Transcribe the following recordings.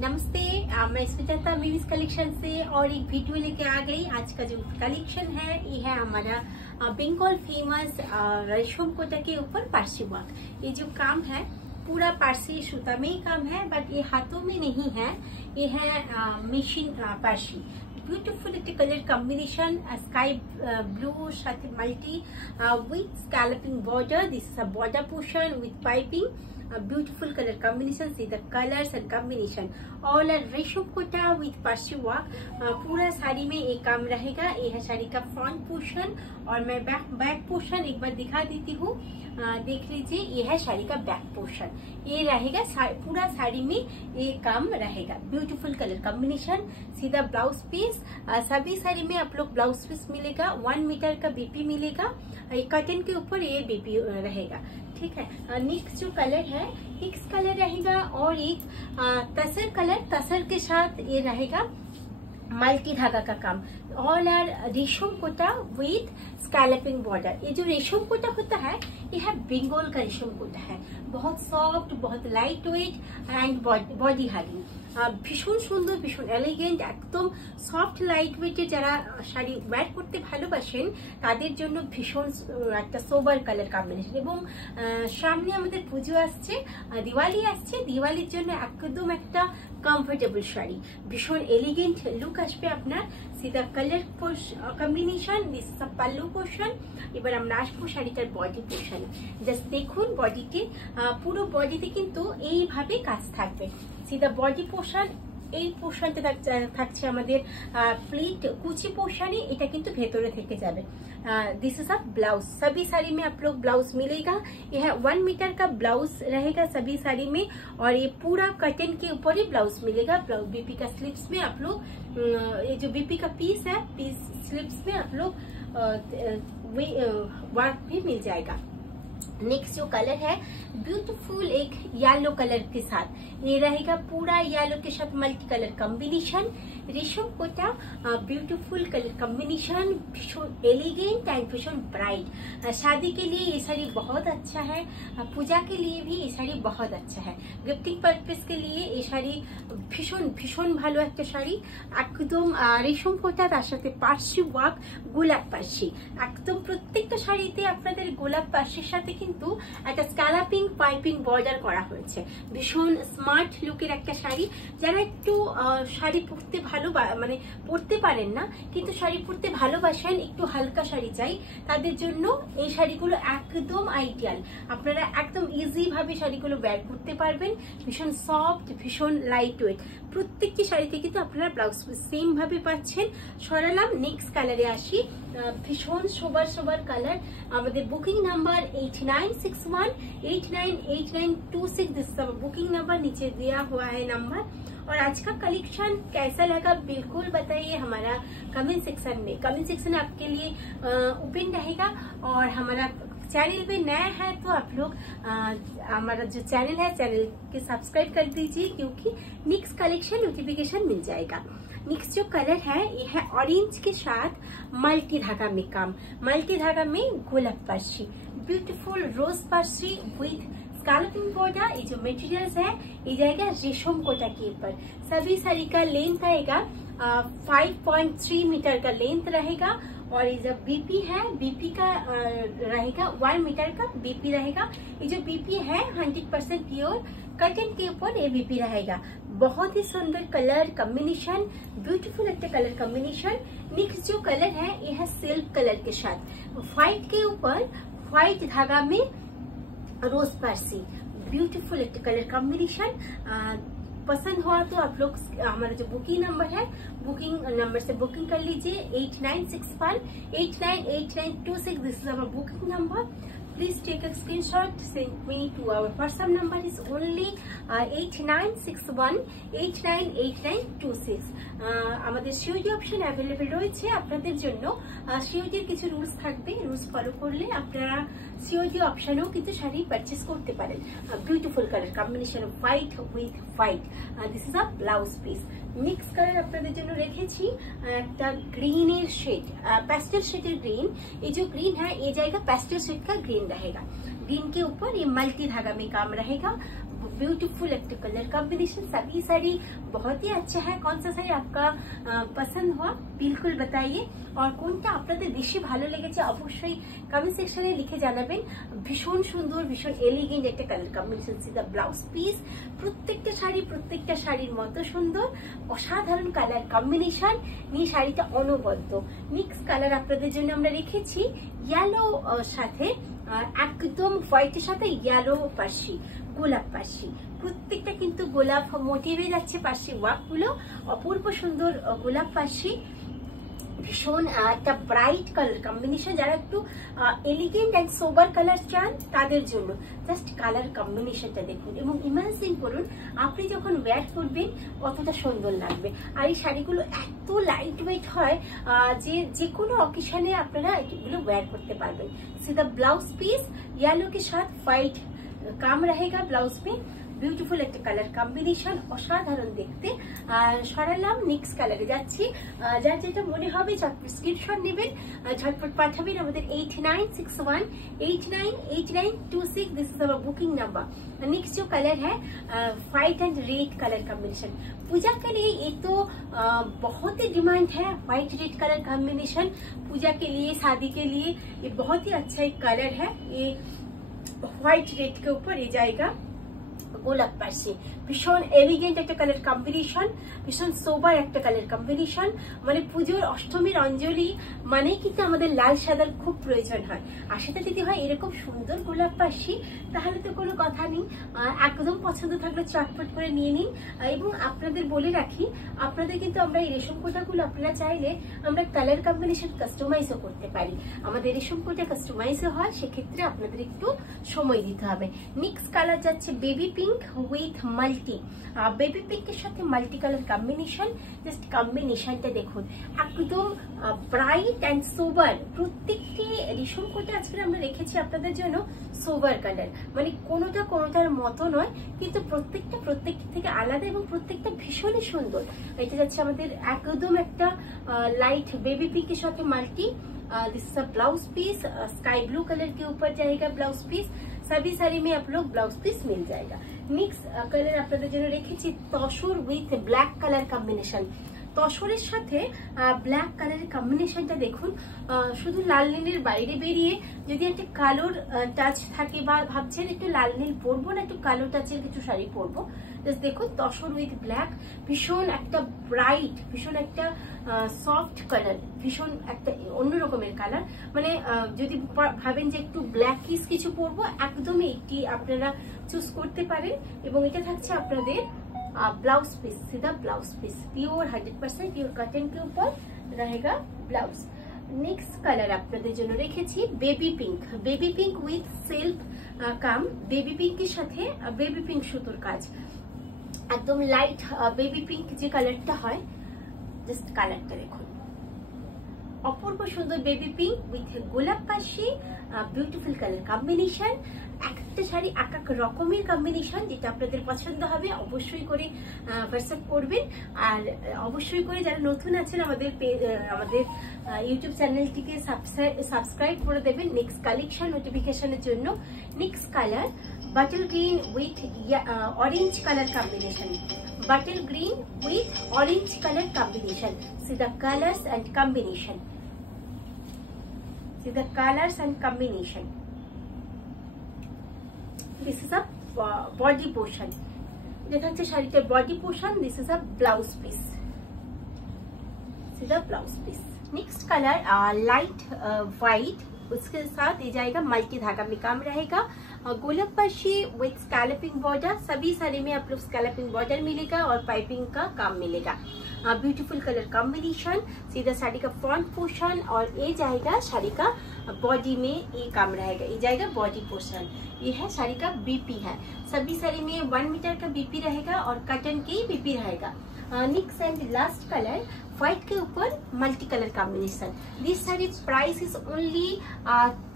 नमस्ते, मैं स्मिता मीवीज कलेक्शन से और एक वीडियो लेके आ गई। आज का जो कलेक्शन है ये है हमारा बंगाल फेमस रेशम कोटा के ऊपर पारसी वर्क। ये जो काम है पूरा पारसी सूता में ही काम है, बट ये हाथों में नहीं है, ये है मशीन पारसी। ब्यूटीफुल एक कलर कॉम्बिनेशन स्काई ब्लू साथ multi with scalloping border. This is a border portion with piping. Beautiful color combination, see the colors and combination all are रेशम कोटा with पारसी वर्क। पूरा साड़ी में एक काम रहेगा। ये है साड़ी का फ्रंट पोर्शन और मैं बैक पोर्शन एक बार दिखा देती हूँ। देख लीजिए, ये है साड़ी का बैक पोर्शन, ये रहेगा पूरा साड़ी में ये काम रहेगा। ब्यूटीफुल कलर कॉम्बिनेशन, सीधा ब्लाउज पीस। सभी साड़ी में आप लोग ब्लाउज पीस मिलेगा। 1 मीटर का बीपी मिलेगा। कॉटन के ऊपर ये बीपी रहेगा, ठीक है। नेक्स्ट जो कलर है हिक्स कलर रहेगा और एक तसर कलर, तसर के साथ ये रहेगा मल्टी धागा का काम। ऑल आर रेशम कोटा विथ स्कैलपिंग बॉर्डर। ये जो रेशम कोटा होता है ये है बंगाल का रेशम कोटा है। बहुत सॉफ्ट, बहुत लाइट वेट एंड बॉडी हार्डिंग। ভীষণ সুন্দর, ভীষণ এলিগেন্ট, একদম সফট লাইট ওয়েটের যারা শাড়ি ওয়্যার করতে ভালোবাসেন তাদের জন্য ভীষণ একটা সোবার কালার কম্বিনেশন। এবং সামনে আমাদের পুজো আসছে, দিওয়ালি আসছে, দিওয়ালির জন্য একদম একটা কমফোর্টেবল শাড়ি, ভীষণ এলিগেন্ট লুক আসবে আপনার। সিধা colour combination, this is pallu portion. এবার আমরা আসবো শাড়িটার বডি পোর্শন। জাস্ট দেখুন বডিতে, পুরো বডিতে কিন্তু এইভাবে কাজ থাকবে। सीधा बॉडी पोर्शन, এই পোর্শনটা থাকছে আমাদের প্লিট কুচি পোর্শনে, এটা কিন্তু ভেতরে থেকে যাবে। This is a blouse. सभी साड़ी में आप लोग ब्लाउज मिलेगा। यह 1 मीटर का ब्लाउज रहेगा सभी साड़ी में और ये पूरा कटन के ऊपर ही ब्लाउज मिलेगा। ब्लाउज बीपी का स्लिप्स में आप लोग, ये जो बीपी का पीस है, पीस स्लिप्स में आप लोग वर्क भी मिल जाएगा। नेक्स्ट जो कलर है ब्यूटीफुल एक येलो कलर के साथ, ये रहेगा पूरा येलो के साथ मल्टी कलर कॉम्बिनेशन। रेशम कोटा ब्यूटीफुल कलर कॉम्बिनेशन, भीषण एलिगेंट एंड भीषण ब्राइट। शादी के लिए ये साड़ी बहुत अच्छा है, पूजा के लिए भी ये साड़ी बहुत अच्छा है, गिफ्टिंग पर्पस के लिए ये শাড়ি ভীষণ ভীষণ ভালো একটা শাড়ি। একদম রেশম কোটা, তার সাথে পার্সি ওয়ার্ক, গোলাপ পার্সি। একদম প্রত্যেকটা শাড়িতে আপনাদের গোলাপ পার্সির সাথে কিন্তু একটা স্ক্যালাপিং পাইপিং বর্ডার করা হয়েছে। ভীষণ স্মার্ট লুকের একটা শাড়ি। যারা একটু শাড়ি পরতে মানে পরতে পারেন না কিন্তু শাড়ি পরতে ভালোবাসেন, একটু হালকা শাড়ি চাই, তাদের জন্য এই শাড়িগুলো একদম আইডিয়াল। আপনারা একদম ইজি ভাবে শাড়িগুলো ওয়্যার করতে পারবেন। ভীষণ সফট, ভীষণ লাইট ওয়েট। প্রত্যেকটি শাড়িতে কিন্তু আপনারা ব্লাউজ সেম ভাবে পাচ্ছেন। সরালাম, নেক্সট কালারে আসি। ভীষণ সোবার কালার। আমাদের booking number 8961898926। This booking number नीचे दिया हुआ है नंबर। और आज का कलेक्शन कैसा लगा बिल्कुल बताइए हमारा कमेंट सेक्शन में। कमेंट सेक्शन आपके लिए ओपन रहेगा। और हमारा चैनल पे नया है तो आप लोग हमारा जो चैनल है, चैनल के सब्सक्राइब कर दीजिए, क्योंकि नेक्स्ट कलेक्शन नोटिफिकेशन मिल जाएगा। नेक्स्ट जो कलर है ये है ऑरेंज के साथ मल्टी धागा में काम। मल्टी धागा में गोलाप Parsi, beautiful rose Parsi with scalloping border. ये जो मटेरियल्स है ये जाएगा रेशम कोटा के ऊपर। सभी साड़ी का लेंथ आएगा 5.3 मीटर का लेंथ रहेगा। और ये जो बीपी है, बीपी का रहेगा 1 मीटर का बीपी रहेगा। ये जो बीपी है 100% प्योर कटन के ऊपर ये बीपी रहेगा। बहुत ही सुंदर कलर कॉम्बिनेशन, ब्यूटीफुल एक कलर कॉम्बिनेशन। नेक्स्ट जो कलर है ये है सिल्क कलर के साथ व्हाइट के ऊपर व्हाइट धागा में रोज पार्सी। ब्यूटीफुल एक कलर कॉम्बिनेशन। पसंद हुआ तो आप लोग हमारा जो बुकिंग नंबर है, बुकिंग नंबर से बुकिंग कर लीजिए। 8961898926। This is our booking number. Please take a screenshot, send me to our WhatsApp number is only 8961898926। আমাদের সিওডি অপশন অ্যাভেলেবল রয়েছে আপনাদের জন্য। সিওডির কিছু রুলস থাকবে, রুলস ফলো করলে আপনারা সিওডি অপশনেও কিন্তু শাড়ি পারচেস করতে পারেন। Beautiful colour combination of white with white. This is a blouse piece. Mix colour আপনাদের জন্য রেখেছি একটা green shade, pastel shade green. ये जो ग्रीन है ये जाएगा पेस्टल शेड का ग्रीन ग्रीन रहेगा। ग्रीन के ऊपर ये मल्टी धागा में काम रहेगा। ब्यूटीफुल एक कलर कॉम्बिनेशन, सभी साड़ी बहुत ही अच्छा है। कौन सा साड़ी आपका पसंद हुआ बिल्कुल बताइए, और কোনটা আপনাদের বেশি ভালো লেগেছে অবশ্যই কমেন্ট সেকশনে লিখে জানাবেন। ভীষণ সুন্দর, ভীষণ এলিগেন্ট একটা কালার কম্বিনেশন। সিধা ব্লাউজ পিস, প্রত্যেকটা শাড়ির মতো সুন্দর, অসাধারণ কালার কম্বিনেশন নিয়ে শাড়িটা অনবদ্য। মিক্স কালার আপনাদের জন্য আমরা রেখেছি ইয়েলো সাথে, একদম হোয়াইটের সাথে ইয়েলো পার্সি, গোলাপ পার্সি, প্রত্যেকটা কিন্তু গোলাপ মোটিভে যাচ্ছে পার্সি ওয়ার্ক গুলো, অপূর্ব সুন্দর গোলাপ পার্সি, ভীষণ একটা ব্রাইট কালার কম্বিনেশন। যারা একটু এলিগেন্ট এন্ড সোবার কালার চান তাদের জন্য জাস্ট কালার কম্বিনেশনটা দেখুন এবং ইমাজিন করুন আপনি যখন ওয়্যার করবেন কতটা সুন্দর লাগবে। আর এই শাড়িগুলো এত লাইট ওয়েট হয় যে কোনো অকেশনে আপনারা এগুলো ওয়্যার করতে পারবেন। सीधा ब्लाउज पीस येलो के साथ व्हाइट काम रहेगा ब्लाउज में। বিউটিফুল একটা কালার কম্বিনেশন, অসাধারণ দেখতে। সরালাম নেক্সট কালারে যাচ্ছি। যার যেটা মনে হবে ঝটপট স্ক্রিনশট নেবেন, ঝটপট পাঠাবেন আমাদের 8961898926। This is our booking number. Next जो कलर है white and red colour combination, पूजा के लिए ये तो बहुत ही डिमांड है। व्हाइट रेड कलर कॉम्बिनेशन पूजा के लिए, शादी के लिए ये बहुत ही अच्छा एक कलर है। ये व्हाइट रेड के ऊपर ये जाएगा গোলাপ পার্সি, ভীষণ এলিগেন্ট একটা কালার কম্বিনেশন, ভীষণ সোবার একটা কালার কম্বিনেশন। মানে পুজোর অষ্টমীর অঞ্জলি মানে কিন্তু আমাদের লাল সাদার খুব প্রয়োজন হয়, আর সেটা যদি হয় এরকম সুন্দর গোলাপ পার্সি তাহলে তো কোনো কথা নেই। একদম পছন্দ থাকলে চটপট করে নিয়ে নিন। এবং আপনাদের বলে রাখি, আপনাদের কিন্তু আমরা এই রেশম কোটাগুলো আপনারা চাইলে আমরা কালার কম্বিনেশন কাস্টমাইজও করতে পারি। আমাদের রেশম কোটা কাস্টমাইজও হয়, সেক্ষেত্রে আপনাদের একটু সময় দিতে হবে। মিক্স কালার যাচ্ছে baby pink with multi, baby পিঙ্কের সাথে মাল্টি কালার কম্বিনেশন। জাস্ট কম্বিনেশনটা দেখুন, একদম ব্রাইট অ্যান্ড সোবার। প্রত্যেকটি রেশম কোটা আজকে আমরা রেখেছি আপনাদের জন্য সোবার কালার, মানে কোনোটার মতো নয়, কিন্তু প্রত্যেকটা থেকে আলাদা এবং প্রত্যেকটা ভীষণই সুন্দর। এটা যাচ্ছে আমাদের একদম একটা লাইট बेबी पिंक के साथ multi. This is a blouse piece, sky blue colour के ऊपर जाएगा ब्लाउज पीस। सभी साड़ी में आप लोग ब्लाउज पीस मिल जाएगा। मिक्स कलर আপনাদের জন্য রেখেছি tussar with black colour combination. তসরের সাথে ব্ল্যাক কালারের কম্বিনেশনটা দেখুন। শুধু লাল নীলের বাইরে বেরিয়ে যদি একটা কালোর টাচ থাকে বা ভাবছেন একটু লাল নীল পরবো না একটু কালো টাচের কিছু শাড়ি পরবো, জাস্ট দেখুন তসর উইথ ব্ল্যাক, ভীষণ একটা ব্রাইট, ভীষণ একটা সফট কালার, ভীষণ একটা অন্য রকমের কালার। মানে যদি ভাবেন যে একটু ব্ল্যাকিশ কিছু পরবো একদমই একটি আপনারা চুজ করতে পারেন। এবং এটা থাকছে আপনাদের ब्लाउज पीस, सीधा blouse piece pure 100% pure cotton के ऊपर रहेगा ब्लाउज। नेक्स्ट कलर আপনাদের জন্য রেখেছি বেবি পিঙ্ক উইথ সেলফ কাম। বেবি পিঙ্কের সাথে বেবি পিঙ্ক সুতোর কাজ, একদম লাইট বেবি পিঙ্ক যে কালারটা হয়, জাস্ট কালারটা দেখুন, অপূর্ব সুন্দর বেবি পিঙ্ক উইথ গোলাপ পাশি, বিউটিফুল কালার কম্বিনেশন। একটা শাড়ি এক এক রকমের কম্বিনেশন, যেটা আপনাদের পছন্দ হবে অবশ্যই করে হোয়াটসঅ্যাপ করবেন। আর অবশ্যই করে যারা নতুন আছেন আমাদের ইউটিউব চ্যানেলটিকে সাবস্ক্রাইব করে দেবেন নেক্সট কালেকশন নোটিফিকেশনের জন্য। Next colour bottle green with orange colour combination, bottle green with orange colour combination. See the colors and combination. See the colors and combination. This is a body portion. যেটা হচ্ছে শাড়িটার body portion. This is a blouse piece. See the blouse piece. Next color light white. उसके साथ ये जाएगा multi धागा में काम रहेगा। गोलाप पाशी विथ स्कैलपिंग बॉर्डर, सभी साड़ी में आप लोग स्कैलपिंग बॉर्डर मिलेगा और पाइपिंग का काम मिलेगा। Beautiful colour combination. सीधा साड़ी का फ्रंट पोर्शन और ये जाएगा साड़ी का बॉडी में ये काम रहेगा, ये जाएगा बॉडी पोर्शन। ये है साड़ी का बीपी है, सभी साड़ी में 1 मीटर का बीपी रहेगा और कॉटन के ही बीपी रहेगा। Next and last colour white के ऊपर multi colour combination. This sari price is only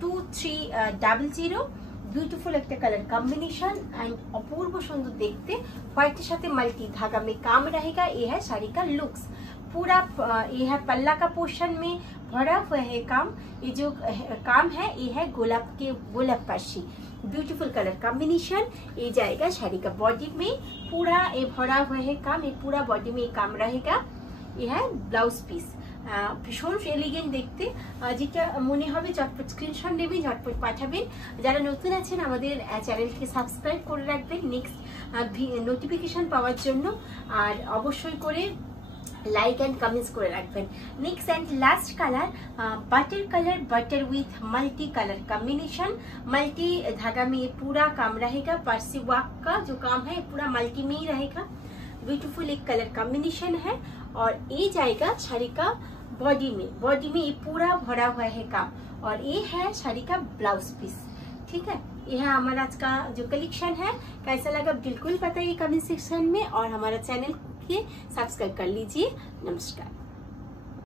2300। Beautiful एक कलर कॉम्बिनेशन एंड अपूर्व सुंदर देखते, व्हाइट के साथ मल्टी धागा में काम रहेगा। ये है साड़ी का लुक्स। पूरा ये है पल्ला का पोर्शन में भरा हुआ है काम। ये जो काम है ये है गोलाप पाशी, ब्यूटीफुल कलर कॉम्बिनेशन। ये जाएगा शाड़ी का बॉडी में, पूरा ये भरा हुआ है काम, ये पूरा बॉडी में ये काम रहेगा। ये है ब्लाउज पिस, ভীষণ এলিগেন্ট দেখতে। যেটা মনে হবে ঝটপট স্ক্রিনশট নেবেন, ঝটপট পাঠাবেন। যারা নতুন আছেন আমাদের চ্যানেলটিকে সাবস্ক্রাইব করে রাখবেন নেক্সট নোটিফিকেশন পাওয়ার জন্য, আর অবশ্যই করে লাইক অ্যান্ড কমেন্টস করে রাখবেন। Next and last colour butter with multi colour combination. Multi धागा में ये पूरा काम रहेगा, पारसी वर्क का जो काम है पूरा मल्टी में ही रहेगा। ब्यूटीफुल एक कलर कॉम्बिनेशन है और ये जाएगा साड़ी का बॉडी में ये पूरा भरा हुआ है काम, और ये है साड़ी का ब्लाउज पीस। ठीक है, ये है हमारा आज का जो कलेक्शन है। कैसा लगा बिल्कुल बताइए कमेंट सेक्शन में, और हमारा चैनल के सब्सक्राइब कर लीजिए। नमस्कार।